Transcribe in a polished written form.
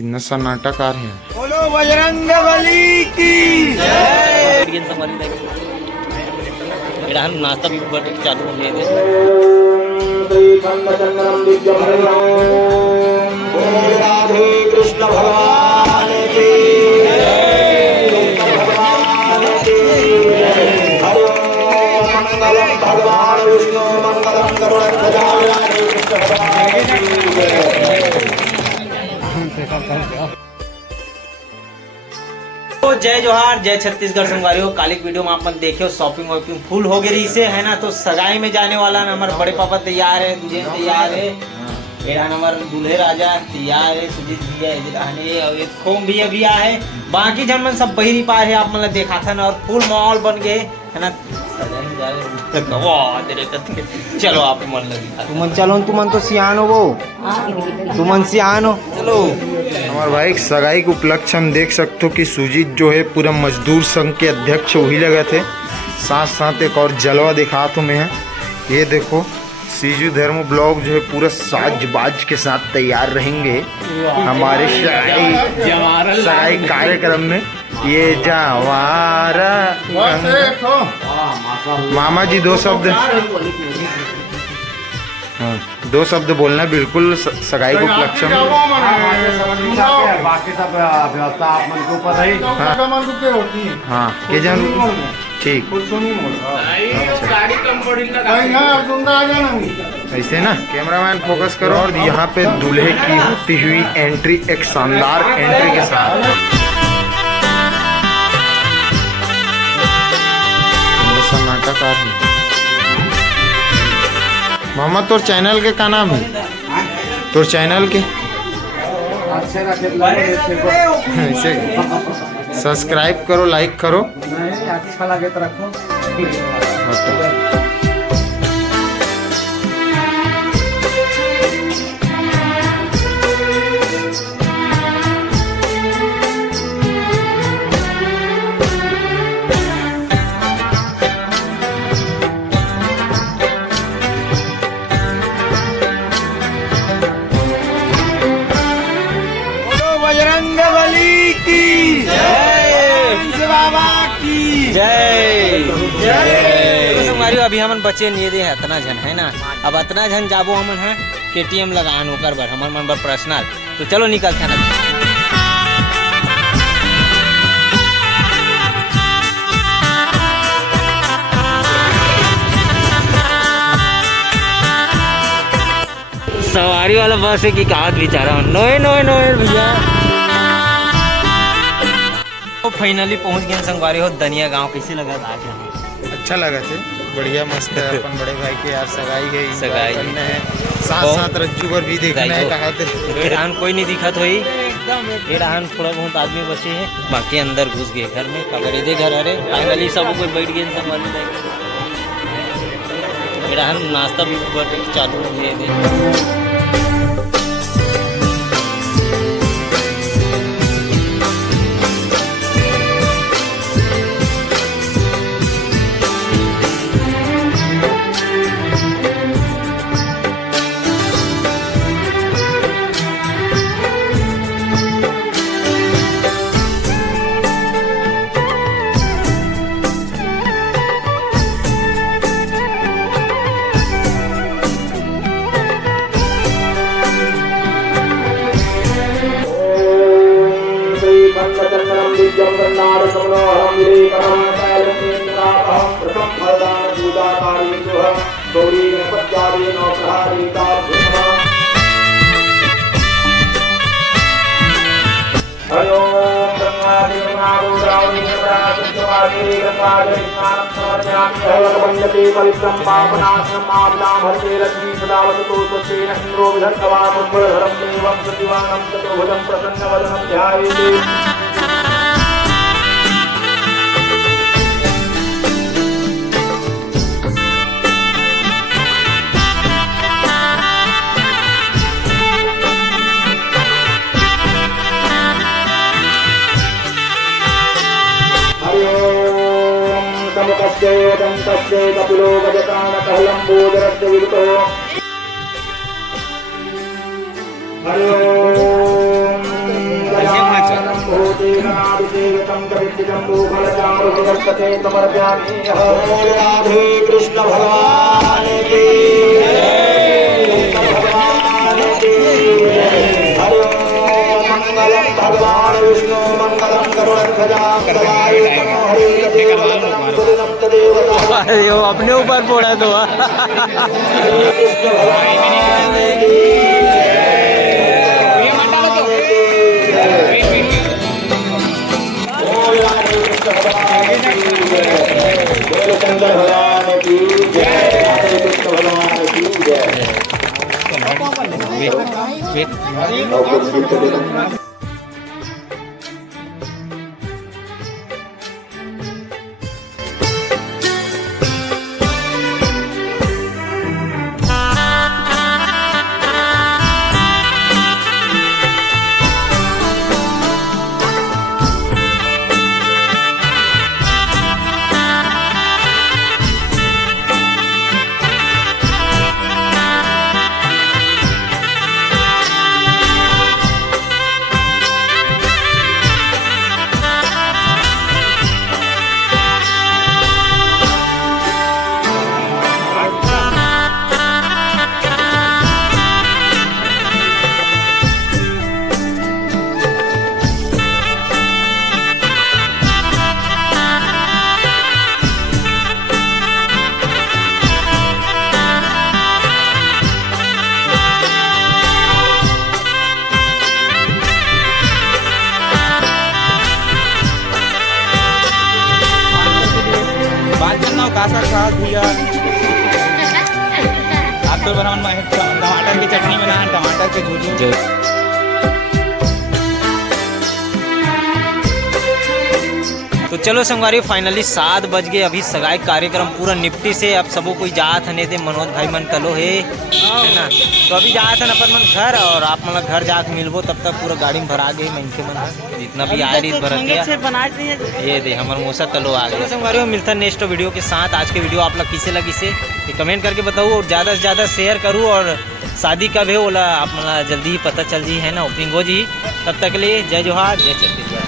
सन्नाटा कार है। बोलो बजरंग बली की जय। नाश्ता भी चालू हो गया राधे कृष्ण भगवान की मंगलम भगवान विष्णु मंगलम गरुड़ध्वजाय कृष्ण भगवान। तो जय जोहार जय छत्तीसगढ़ संगवारी हो। कालिक वीडियो में अपन देखे शॉपिंग वॉपिंग फुल हो गई से है ना। तो सगाई में जाने वाला ना हमारे बड़े पापा तैयार है, दूल्हे तैयार है, हमारे दूल्हे राजा तैयार है, सुजीत भैया और एक खोम भी अभी आया है। बाकी जनमन सब बहिरी पार है, आप मतलब देखा था ना। और फुल माहौल बन गए है ना। चलो आप मन लगी तुमन चलो तुमन तो सियान हो वो तुमन सियान हो चलो। हमारे भाई सगाई के उपलक्ष्य हम देख सकते हो कि सुजीत जो है पूरा मजदूर संघ के अध्यक्ष वही लगे थे। साथ साथ एक और जलवा दिखा तुम्हें है, ये देखो सीजू धर्म ब्लॉग जो है पूरा साज बाज के साथ तैयार रहेंगे हमारे सगाई कार्यक्रम में। ये जवारा मामा जी दो शब्द दो शब्द बोलना बिल्कुल सगाई को उपलक्ष्य में। बाकी सब व्यवस्था आप मन के ऊपर रही। हाँ ये जान ठीक ऐसे ना। कैमरामैन फोकस करो। और यहाँ पे दूल्हे की होती हुई एंट्री एक शानदार एंट्री के साथ। सन्नाटा कार है। मामा तोर चैनल के का नाम है? तोर चैनल के ऐसे सब्सक्राइब करो, लाइक करो। अच्छा लगे तो रखो। बजरंग बली की जय, बाबा की जय जय। संगवारी अभी हमन बचे नहीं दे इतना जन है ना। अब इतना जन जाबो हमन है केटीएम लगान होकर बर हमन मन बर पर्सनल। तो चलो निकलते हैं ना। सवारी वाला बस है कि कहा बेचारा नोए नोए नोए भैया। तो फाइनली पहुंच गए संगवारी हो दनिया गांव। कैसे लगा आज? अच्छा लगा थे, बढ़िया मस्त है। अपन बड़े भाई के यार सगाई है, सगाई करना है। साथ साथ रज्जू पर भी देखना है। कहा थे कोई नहीं दिखत होई एकदम। थोड़ा बहुत आदमी बचे हैं, बाकी अंदर घुस गए घर में। अगर इधर घर अरे फाइनली सब कोई बैठ गए संगवारी। नाश्ता भी चालू हो गया। तस्य कपिलो गजकानकहलम्बोदरस्य विरुतो हरि ओम तेनाभिषेकं कविजम्बूफलचारुदत्ते समर्पयामि। राधे कृष्ण भगवान की मंगलम भगवान विष्णु मंगलम गरुड़ध्वजा अरे वो अपने ऊपर फोड़ा तो शंकर भगवान की जय। कृष्ण भगवान की जय। आप तो बनाओ टमाटर की चटनी बना, टमाटर के झूठी। तो चलो संगवारी फाइनली 7 बज गए। अभी सगाई कार्यक्रम पूरा निपटी से अब सबो कोई जात हने थे। मनोज भाई मन कलो है ना, तो अभी जात हन अपन मन घर, और आप मतलब घर जाके मिलबो तब तक पूरा गाड़ी में भरा गई मनके मन जितना भी आए रही भरत ये दे हमर मोसा तलो आ गए। संगवारी मिलता नेक्स्ट वीडियो के साथ। आज के वीडियो आप लोग किसे लगी से कमेंट करके बताओ, और ज़्यादा से ज़्यादा शेयर करूँ, और शादी कब है बोला आप मतलब जल्दी ही पता चल जी है ना, ओपनिंग हो जी। तब तक के लिए जय जोहार, जय छत्तीसगढ़।